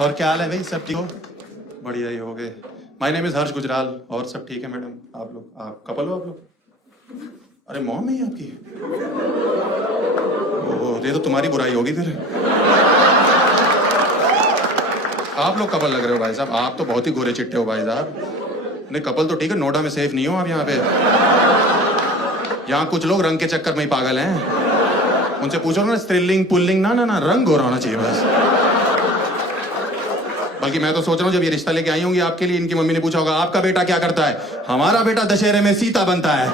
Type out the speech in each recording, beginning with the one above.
और क्या हाल है भाई, सब ठीक हो? बढ़िया ही हो गए। माय नेम इज हर्ष गुजराल। और सब ठीक है मैडम? आप लोग आप कपल हो आप लोग? अरे मॉम है आपकी? ओह, ये तो तुम्हारी बुराई होगी फिर। आप लोग कपल लग रहे हो भाई साहब, आप तो बहुत ही गोरे चिट्टे हो भाई साहब। नहीं कपल तो ठीक है, नोएडा में सेफ नहीं हो आप यहाँ पे। यहाँ कुछ लोग रंग के चक्कर में ही पागल हैं। उनसे पूछो ना स्त्रीलिंग पुल्लिंग, ना ना ना, रंग गोरा होना चाहिए बस। बल्कि मैं तो सोच रहा हूँ जब ये रिश्ता लेके आई होंगी आपके लिए, इनकी मम्मी ने पूछा होगा आपका बेटा क्या करता है? हमारा बेटा दशहरे में सीता बनता है।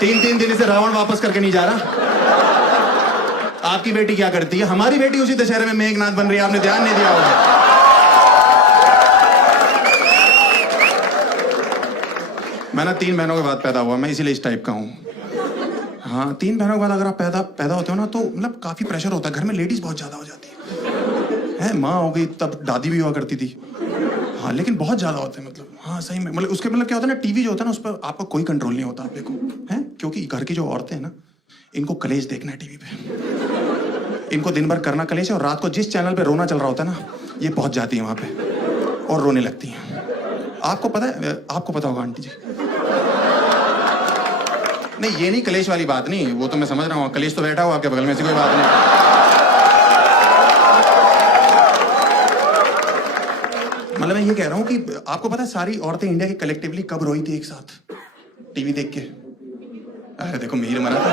तीन दिन से रावण वापस करके नहीं जा रहा। आपकी बेटी क्या करती है? हमारी बेटी उसी दशहरे में मेघनाथ बन रही है, आपने ध्यान नहीं दिया होगा। मैं ना 3 बहनों के बाद पैदा हुआ, मैं इसीलिए इस टाइप का हूँ। हाँ, 3 बहनों के बाद अगर आप पैदा होते हो ना, तो मतलब काफी प्रेशर होता है घर में, लेडीज बहुत ज्यादा हो जाती है। माँ हो गई तब दादी भी हुआ करती थी। हाँ लेकिन बहुत ज्यादा होते हैं, मतलब हाँ सही में, मतलब उसके मतलब क्या होता है ना, टीवी जो होता है ना उस पर आपका कोई कंट्रोल नहीं होता। आप देखो है, क्योंकि घर की जो औरतें हैं ना, इनको कलेश देखना है टीवी पे। इनको दिन भर करना कलेश है, और रात को जिस चैनल पे रोना चल रहा होता है ना, ये पहुंच जाती है वहां पे और रोने लगती हैं। आपको पता है, आपको पता होगा आंटी जी। नहीं ये नहीं, कलेश वाली बात नहीं, वो तो मैं समझ रहा हूँ, कलेश तो बैठा हुआ आपके बगल में, ऐसी कोई बात नहीं। मतलब मैं ये कह रहा हूँ कि आपको पता है सारी औरतें इंडिया की कलेक्टिवली कब रोई थी एक साथ टीवी देख के? अरे देखो मिहिर मरा था,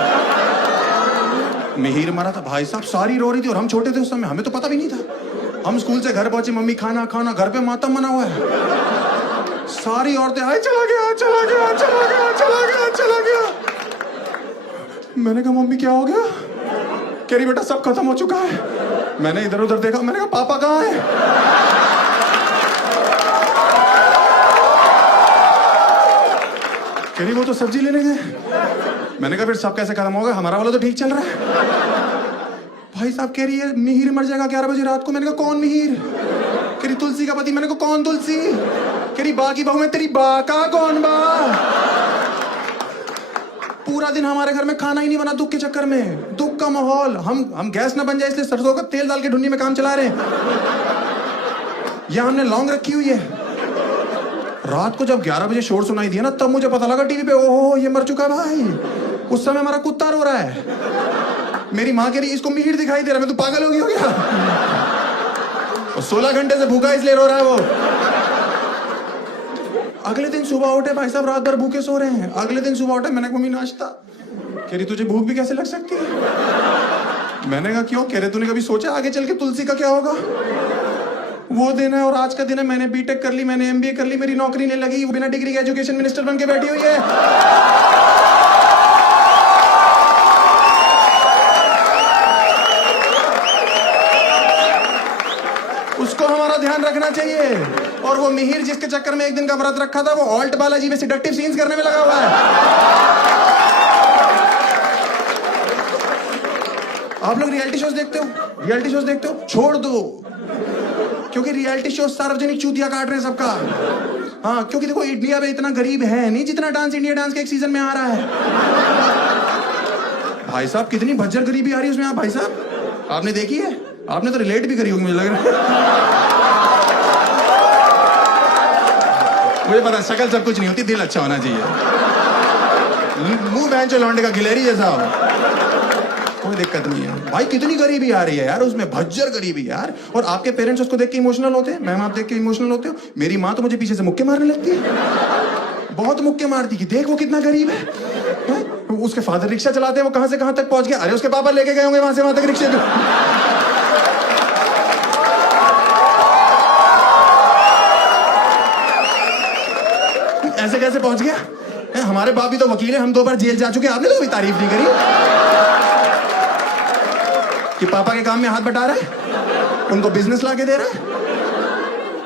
मिहिर मरा था भाई साहब, सारी रो रही थी और हम छोटे थे उस समय, हमें तो पता भी नहीं था। हम स्कूल से घर पहुंचे, मम्मी खाना खाना, घर पे मातम मना हुआ है। सारी औरतें आए, चला गया चला गया चला गया चला गया चला गया। मैंने कहा मम्मी क्या हो गया? कह रही बेटा सब खत्म हो चुका है। मैंने इधर उधर देखा, मैंने कहा पापा कहाँ है? कह रही वो तो सब्जी लेने गए। मैंने कहा फिर सब कैसे खत्म होगा, हमारा वाला तो ठीक चल रहा है। भाई साहब कह रही है मिहिर मर जाएगा 11 बजे रात को। मैंने कहा कौन मिहिर? कह रही तुलसी का पति। मैंने कहा कौन तुलसी? कह रही बा की बहू में तेरी बा का कौन बा? पूरा दिन हमारे घर में खाना ही नहीं बना दुख के चक्कर में, दुख का माहौल। हम गैस ना बन जाए इसलिए सरसों का तेल डाल के ढूंढनी में काम चला रहे हैं। यहां हमने लौंग रखी हुई है। रात को जब 11 बजे शोर सुनाई दिया ना, तब मुझे पता लगा टीवी पे, ओहो ये मर चुका है भाई। उस समय हमारा कुत्ता रो रहा है। मेरी माँ कह रही इसको मिहिर दिखाई दे रहा है। मैं तो पागल हो गई हो गया? और 16 घंटे से भूखा इसलिए रो रहा है वो। अगले दिन सुबह उठे भाई साहब, रात भर भूखे सो रहे हैं। अगले दिन सुबह उठे, मैंने कहा मम्मी नाश्ता। कह रही तुझे भूख भी कैसे लग सकती है? मैंने कहा क्यों? कह रहे तूने कभी सोचा आगे चल के तुलसी का क्या होगा? वो दिन है और आज का दिन है। मैंने बीटेक कर ली, मैंने एमबीए कर ली, मेरी नौकरी नहीं लगी, बिना डिग्री के एजुकेशन मिनिस्टर बन के बैठी हुई है। उसको हमारा ध्यान रखना चाहिए। और वो मिहिर जिसके चक्कर में एक दिन का व्रत रखा था, वो ऑल्ट बालाजी में सेडक्टिव सीन्स करने में लगा हुआ है। आप लोग रियलिटी शोज देखते हो? रियलिटी शोज देखते हो? छोड़ दो, क्योंकि रियलिटी शो सार्वजनिक चूतिया काट रहे हैं सबका। हाँ क्योंकि देखो इंडिया में इतना गरीब है नहीं जितना डांस इंडिया डांस के एक सीजन में आ रहा है। भाई साहब कितनी भज्जर गरीबी आ रही है उसमें। आप भाई साहब आपने देखी है? आपने तो रिलेट भी करी होगी मुझे लग रहा है। मुझे पता शक्ल सब कुछ नहीं होती, दिल अच्छा होना चाहिए। मुंह बैंचो लौंडे का गिलहरी जैसा हो, कोई दिक्कत नहीं है भाई। कितनी गरीबी आ रही है यार उसमें, भज्जर गरीबी यार। और आपके पेरेंट्स उसको देख के इमोशनल होते हैं। मैम आप देख के इमोशनल होते हो? मेरी माँ तो मुझे पीछे से मुक्के मारने लगती है, बहुत मुक्के मारती कि देख वो कितना गरीब है। उसके फादर रिक्शा चलाते हैं, वो कहां से कहां तक पहुंच गया। अरे उसके पापा लेके गए होंगे वहां से वहां तक रिक्शे पे। ऐसे कैसे पहुंच गया? हमारे बाप भी तो वकील है, हम 2 बार जेल जा चुके, आपने तो कभी तारीफ नहीं करी कि पापा के काम में हाथ बटा रहा है, उनको बिजनेस लाके दे रहा है।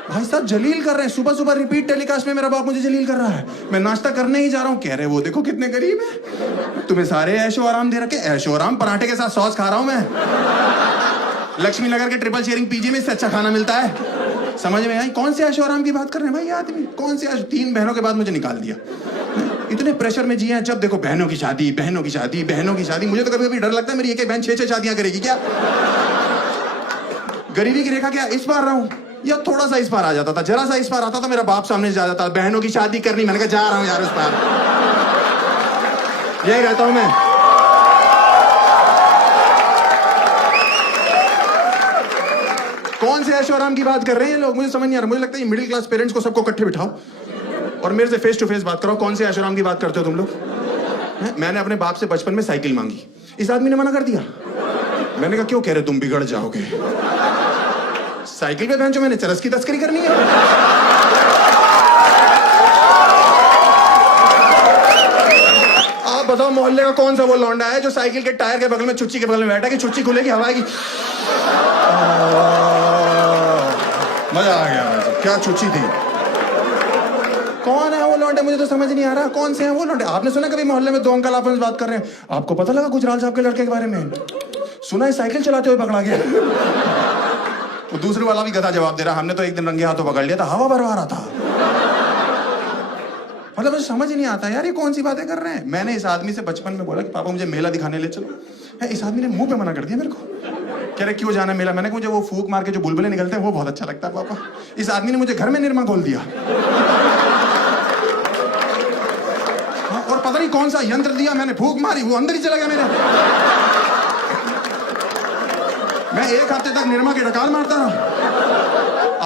भाई साहब जलील कर रहे हैं, सुबह सुबह रिपीट टेलीकास्ट में मेरा बाप मुझे जलील कर रहा है। मैं नाश्ता करने ही जा रहा हूँ, कह रहे वो देखो कितने गरीब है, तुम्हें सारे ऐशो आराम दे रखे। ऐशो आराम पराठे के साथ सॉस खा रहा हूं मैं। लक्ष्मी नगर के ट्रिपल शेयरिंग पीजी में इससे अच्छा खाना मिलता है। समझ में आई? कौन से ऐशो आराम की बात कर रहे हैं भाई आदमी? कौन से 3 बहनों के बाद मुझे निकाल दिया। इतने प्रेशर में जिए हैं, जब देखो बहनों की शादी, बहनों की शादी, बहनों की शादी। मुझे तो कभी कभी डर लगता है मेरी एक बहन 6-6 शादियां करेगी क्या। गरीबी की रेखा क्या इस बार रहा हूं, या थोड़ा सा इस बार आ जाता था, जरा सा इस बार आता था, मेरा बाप सामने से जा जाता, बहनों की शादी करनी। मैंने कहा जा रहा हूं यार उस बार, यही रहता हूं मैं। कौन से ऐशो आराम की बात कर रहे हैं ये लोग, मुझे समझ नहीं आ रहा। मुझे लगता है मिडिल क्लास पेरेंट्स को सबको इकट्ठे बिठाओ और मेरे से फेस टू फेस बात कराओ। कौन से ऐशो आराम की बात करते हो तुम लोग? मैंने अपने बाप से बचपन में साइकिल मांगी, इस आदमी ने मना कर दिया। मैंने कहा क्यों? कह रहे तुम बिगड़ जाओगे। साइकिल पे बहन जो मैंने चरस की तस्करी करनी है। आप बताओ मोहल्ले का कौन सा वो लौंडा है जो साइकिल के टायर के बगल में, चुच्ची के बगल में बैठा कि चुच्ची खुलेगी, हवा आएगी। मजा आ गया। क्या चुच्ची थी? कौन है वो लौंडे? मुझे तो समझ नहीं आ रहा कौन से हैं वो लौंडे। आपने सुना कभी मोहल्ले में दो अंकल आपस में बात कर रहे हैं? आपको पता लगा गुजराल साहब के लड़के के बारे में? सुना है साइकिल चलाते हुए पकड़ा गया। वो दूसरे वाला भी गधा जवाब दे रहा, हमने तो एक दिन रंगे हाथों पकड़ लिया था, हवा भरवा रहा था। मतलब मुझे समझ नहीं आता यार ये कौन सी बातें कर रहे हैं। मैंने इस आदमी से बचपन में बोला कि पापा मुझे मेला दिखाने ले चलो, इस आदमी ने मुंह पे मना कर दिया मेरे को। कह रहे क्यों जाना मेला? मैंने कहा मुझे वो फूक मार के जो बुलबुले निकलते हैं वो बहुत अच्छा लगता है पापा। इस आदमी ने मुझे घर में निरमा खोल दिया। और पता नहीं कौन सा यंत्र दिया, मैंने फूक मारी, वो अंदर ही चला गया मेरे। मैं एक हफ्ते तक निरमा की डकार मारता रहा।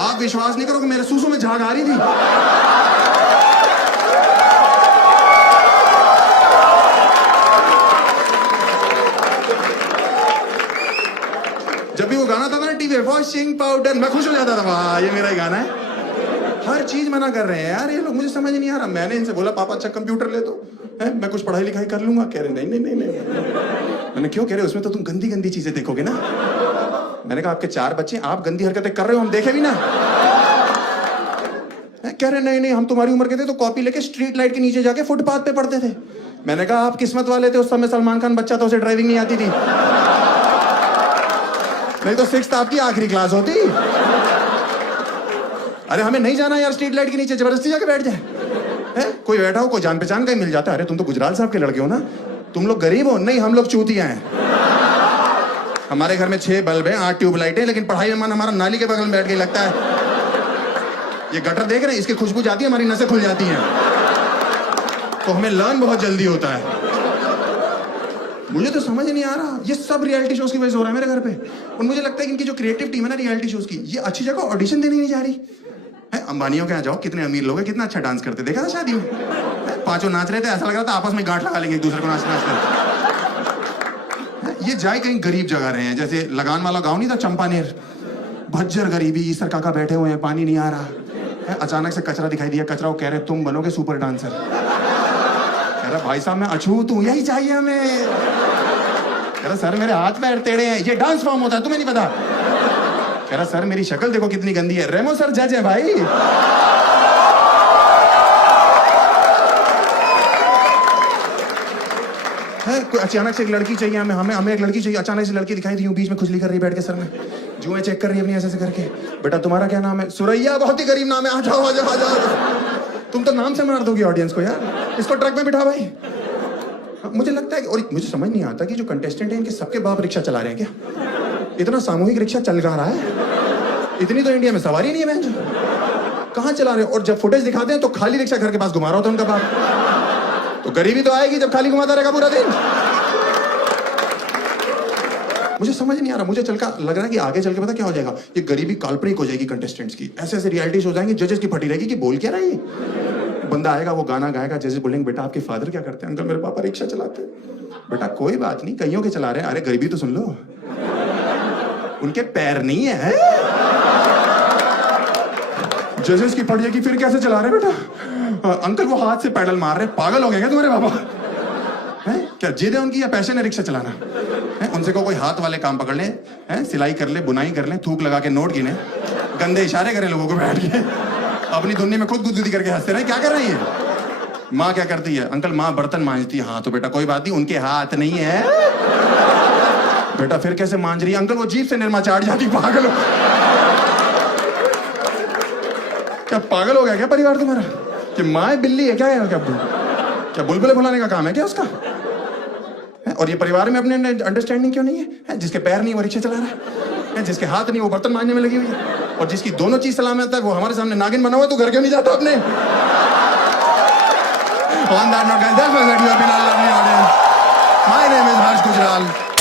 आप विश्वास नहीं करोगे मेरे सूसू में झाग आ रही थी। जब भी वो गाना था ना टीवी वॉशिंग पाउडर, मैं खुश हो जाता था, वाह ये मेरा ही गाना है। हर चीज मना कर रहे हैं यार ये लोग, मुझे समझ नहीं आ रहा। मैंने इनसे बोला पापा अच्छा कंप्यूटर ले दो, मैं कुछ पढ़ाई लिखाई कर लूंगा। कह रहे नहीं नहीं नहीं नहीं। मैंने क्यों? कह रहे उसमें तो तुम गंदी गंदी चीजें देखोगे ना। मैंने कहा आपके 4 बच्चे, आप गंदी हरकतें कर रहे हो, हम देखे भी ना। कह रहे नहीं नहीं हम तुम्हारी उम्र के थे तो कॉपी लेके स्ट्रीट लाइट के नीचे जाके फुटपाथ पे पढ़ते थे। मैंने कहा आप किस्मत वाले थे, उस समय सलमान खान बच्चा था, उसे ड्राइविंग नहीं आती थी, नहीं तो 6th आपकी आखिरी क्लास होती। अरे हमें नहीं जाना यार स्ट्रीट लाइट के नीचे, जबरदस्ती जाके बैठ जाए। कोई बैठा हो, कोई जान पहचान का ही मिल जाता है। अरे तुम तो गुजराल साहब के लड़के हो ना, तुम लोग गरीब हो? नहीं हम लोग चूतिया हैं। हमारे घर में 6 बल्ब हैं, 8 ट्यूबलाइट है, लेकिन पढ़ाई में मन हमारा नाली के बगल में बैठ के लगता है। ये गटर देख रहे हैं, इसकी खुशबू जाती है, हमारी नसें खुल जाती हैं, तो हमें लर्न बहुत जल्दी होता है। मुझे तो समझ नहीं आ रहा ये सब रियलिटी शोज की वजह से हो रहा है मेरे घर पे। और मुझे लगता है कि इनकी जो क्रिएटिव टीम है ना रियलिटी शोज की, ये अच्छी जगह ऑडिशन देने नहीं जा रही है। अंबानियों के यहाँ जाओ, कितने अमीर लोग हैं, कितना अच्छा डांस करते, देखा था शादी में? 5 नाच रहे थे, ऐसा लग रहा था आपस में गांठ लगा लेंगे एक दूसरे को नाच नाच कर। ये जाए कहीं गरीब जगह रहे हैं, जैसे लगान वाला गाँव नहीं था चंपानेर, भज्जर गरीबी, ईसर काका बैठे हुए हैं, पानी नहीं आ रहा है। अचानक से कचरा दिखाई दिया, कचरा वो कह रहे तुम बनोगे सुपर डांसर। कह रहा भाई साहब मैं अछूत हूं, यही चाहिए हमें। कह रहा सर मेरे हाथ पैर टेढ़े हैं, ये डांस फॉर्म होता है तुम्हें नहीं पता? कह रहा सर मेरी शक्ल देखो कितनी गंदी है। रेमो सर जज है भाई। अचानक से एक लड़की चाहिए हमें एक लड़की चाहिए। अचानक से लड़की दिखाई दी, बीच में खुजली कर रही बैठ के, सर में जुएं चेक कर रही है अपनी ऐसे करके। बेटा तुम्हारा क्या नाम है? सुरैया, बहुत ही गरीब नाम है। आ जाओ आ जाओ आ जाओ। तुम तो नाम से मार दोगे ऑडियंस को यार। इसको ट्रक में बिठा भाई। मुझे लगता है और मुझे समझ नहीं आता कि जो कंटेस्टेंट है इनके सबके बाप रिक्शा चला रहे हैं क्या? इतना सामूहिक रिक्शा चल रहा है, इतनी तो इंडिया में सवारी नहीं है बहन। कहाँ चला रहे हैं? और जब फुटेज दिखाते हैं तो खाली रिक्शा घर के पास घुमा रहा होता है उनका बाप। तो गरीबी तो आएगी जब खाली घुमाता रहेगा पूरा दिन। मुझे समझ नहीं आ रहा। मुझे लग रहा है कि आगे चल के पता क्या हो जाएगा, ये गरीबी काल्पनिक हो जाएगी कंटेस्टेंट्स की। ऐसे ऐसे रियलिटी शो हो जाएंगे, जजेस की फटी रहेगी कि बोल क्या रहा है ये। बंदा आएगा, वो गाना गाएगा, जजेस बोलेंगे बेटा आपके फादर क्या करते हैं? अंकल मेरे पापा रिक्शा चलाते हैं। बेटा कोई बात नहीं, कईयों के चला रहे हैं। अरे गरीबी तो सुन लो, उनके पैर नहीं है। जजेस की फट जाएगी, फिर कैसे चला रहे बेटा? अंकल वो हाथ से पैडल मार रहे, पागल हो गए क्या तुम्हारे पापा? क्या जिद है उनकी या पैशन है रिक्शा चलाना? उनसे को कोई हाथ वाले काम पकड़ ले, सिलाई कर ले, बुनाई कर ले, थूक लगा के नोट गिने, गंदे इशारे करे लोगों को बैठ के, अपनी दुनिया में खुद गुदगुदी करके हंसते रहे। क्या कर रही है? माँ क्या करती है? अंकल माँ बर्तन मांजती है। हाँ तो बेटा कोई बात नहीं, उनके हाथ नहीं है। बेटा फिर कैसे मांज रही है? अंकल वो जीभ से निरमा चाट जाती। पागल हो क्या? पागल हो गया क्या परिवार तुम्हारा? कि माँ बिल्ली है क्या? क्या बुलबुले फुलाने का काम है क्या उसका? और ये परिवार में अपने अंडरस्टैंडिंग क्यों नहीं है? जिसके पैर नहीं वो रिक्शा चला रहा है, जिसके हाथ नहीं वो बर्तन मांजने में लगी हुई है, और जिसकी दोनों चीज सलामत है वो हमारे सामने नागिन बना हुआ है। तू घर क्यों नहीं जाता अपने? On that note, guys, that was it. You have been our lovely audience. My name is Harsh Gujral.